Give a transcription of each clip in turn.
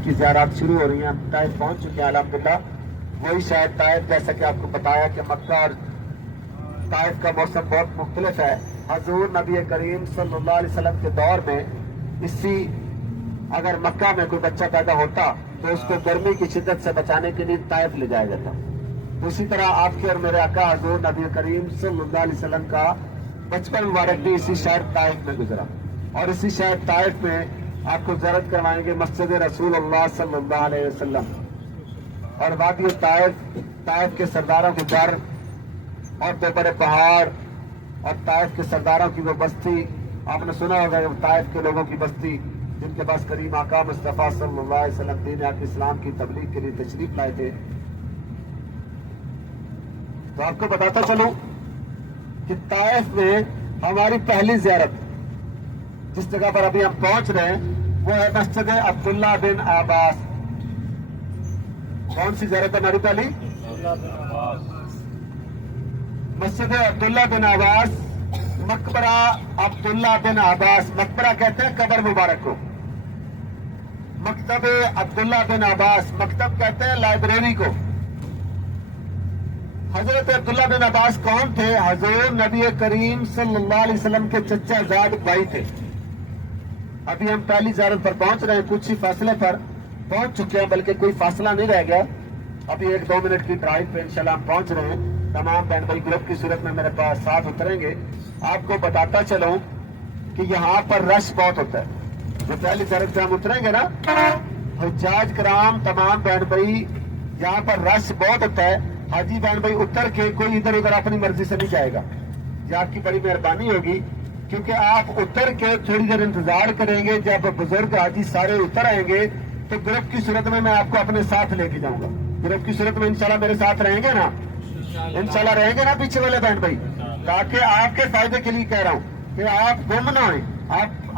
की ज़ियारत शुरू हो रही हैं। हम ताइफ पहुंच चुके हैं अल्हम्दुलिल्लाह। वही शायद ताइफ, जैसा कि आपको बताया कि मक्का और ताइफ का मौसम बहुत मुख्तलिफ है। हजूर नबी करीम सल्लल्लाहु अलैहि वसल्लम के दौर में इसी अगर मक्का में कोई बच्चा पैदा होता तो उसको गर्मी की शिद्दत से बचाने के लिए ताइफ ले जाया जाता। उसी तरह आपके और मेरे आका हजूर नबी करीम सल्लल्लाहु अलैहि वसल्लम का बचपन मुबारक भी इसी शहर ताइफ में गुजरा। और इसी शहर ताइफ में आपको ज़ियारत करवाएंगे मस्जिद रसूल अल्लाह सल्लल्लाहु अलैहि वसल्लम और वादी ताइफ, ताइफ के सरदारों के घर और दो बड़े पहाड़ और ताइफ के सरदारों की वो बस्ती। आपने सुना होगा ताइफ के लोगों की बस्ती जिनके पास करीम आका मुस्तफ़ा सल्लल्लाहु अलैहि वसल्लम दीन हक इस्लाम की तबलीग के लिए तशरीफ लाए थे। तो आपको बताता चलूं कि ताइफ में हमारी पहली ज़ियारत जिस जगह पर अभी हम पहुंच रहे हैं वो है मस्जिद अब्दुल्ला बिन अब्बास। कौन सी ज़ियारत है हमारी पहली? मस्जिद अब्दुल्ला बिन अब्बास, मकबरा अब्दुल्ला बिन अब्बास। मकबरा कहते हैं कब्र मुबारक को। मकतब अब्दुल्ला बिन अब्बास, मकतब कहते हैं लाइब्रेरी को। हजरत अब्दुल्ला बिन अब्बास कौन थे? हजूर नबी करीम सल्लल्लाहु अलैहि वसल्लम के चचा जाद भाई थे। अभी हम पहली ज़ियारत पर पहुंच रहे हैं, कुछ ही फासले पर पहुंच चुके हैं, बल्कि कोई फासला नहीं रह गया। अभी 1-2 मिनट की ड्राइव पे इंशाल्लाह हम पहुंच रहे हैं। तमाम बहन भाई ग्रुप की सूरत में मेरे पास साथ उतरेंगे। आपको बताता चलूं कि यहाँ पर रश बहुत होता है। जो पहली ज़ियारत पे हम उतरेंगे ना, हुज्जाज कराम तमाम बहन भाई, यहाँ पर रश बहुत होता है। हाजी बहन भाई उतर के कोई इधर उधर अपनी मर्जी से नहीं जाएगा। ये आपकी बड़ी मेहरबानी होगी, क्योंकि आप उतर के थोड़ी देर इंतजार करेंगे। जब बुजुर्ग हाजी सारे उतर आएंगे तो ग्रुप की सूरत में मैं आपको अपने साथ लेके जाऊंगा। ग्रुप की सूरत में इंशाल्लाह मेरे साथ रहेंगे ना, इंशाल्लाह रहेंगे ना पीछे वाले बहन भाई। ताकि आपके फायदे के लिए कह रहा हूँ कि आप गुम ना हों,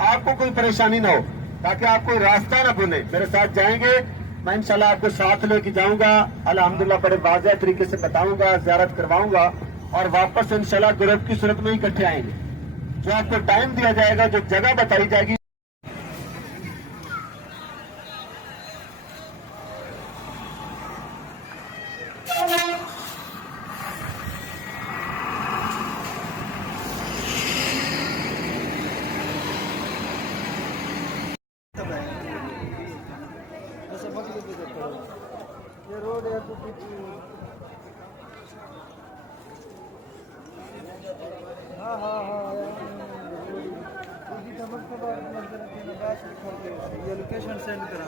आपको कोई परेशानी ना हो, ताकि आप कोई रास्ता ना भूलें। मेरे साथ जाएंगे, मैं इंशाल्लाह आपको साथ लेके जाऊंगा। अल्हम्दुलिल्लाह बड़े वाज़ेह तरीके से बताऊंगा, ज़ियारत करवाऊंगा और वापस इंशाल्लाह ग्रुप की सूरत में ही इकट्ठे आएंगे। जो आपको टाइम दिया जाएगा, जो जगह बताई जाएगी, ये रोड है तो हाँ हाँ हाँ ये लोकेशन सेंड करा।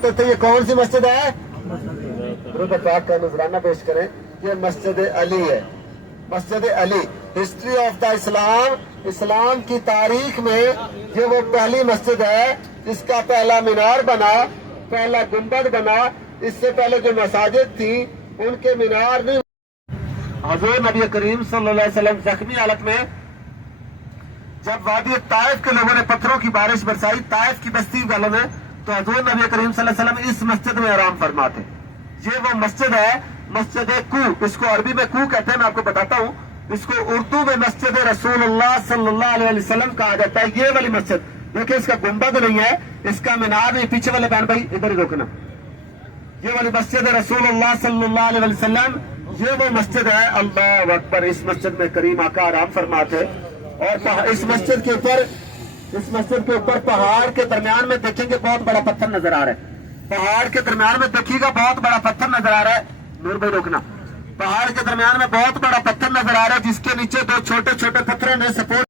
तो ये कौन सी मस्जिद है? दुरूद पाक का नजराना पेश करें। ये मस्जिद अली है, मस्जिद अली। हिस्ट्री ऑफ द इस्लाम, इस्लाम की तारीख में ये वो पहली मस्जिद है जिसका पहला मीनार बना, पहला गुंबद बना। इससे पहले जो मसाजिद थी उनके मीनार नहीं। हुजूर नबी करीम सल्लल्लाहु अलैहि वसल्लम जख्मी हालत में जब वादी ताइफ के लोगों ने पत्थरों की बारिश बरसाई, ताइफ की बस्ती वालों ने, तो हुजूर नबी करीम सल्लल्लाहु अलैहि वसल्लम इस मस्जिद में आराम फरमाते। ये वो मस्जिद है, मस्जिद कू। इसको अरबी में कू कहते हैं, मैं आपको बताता हूँ। इसको उर्दू में मस्जिद रसूलुल्लाह सल्लल्लाहु अलैहि वसल्लम कहा जाता है। ये वाली मस्जिद देखिए, इसका गुंबद नहीं है, इसका मीनार नहीं। पीछे वाले बहन भाई इधर ही रोकना। ये वाली मस्जिद रसूलुल्लाह सल्लल्लाहु अलैहि वसल्लम, ये वो मस्जिद है। अल्लाह अकबर। इस मस्जिद में करीम आका आराम फरमाते। और इस मस्जिद के ऊपर पहाड़ के दरमियान में देखेंगे बहुत बड़ा पत्थर नजर आ रहा है। पहाड़ के दरमियान में देखिएगा बहुत बड़ा पत्थर नजर आ रहा है। नूर भाई रोकना। पहाड़ के दरमियान में बहुत बड़ा पत्थर नजर आ रहा है जिसके नीचे दो छोटे छोटे पत्थरों ने सपोर्ट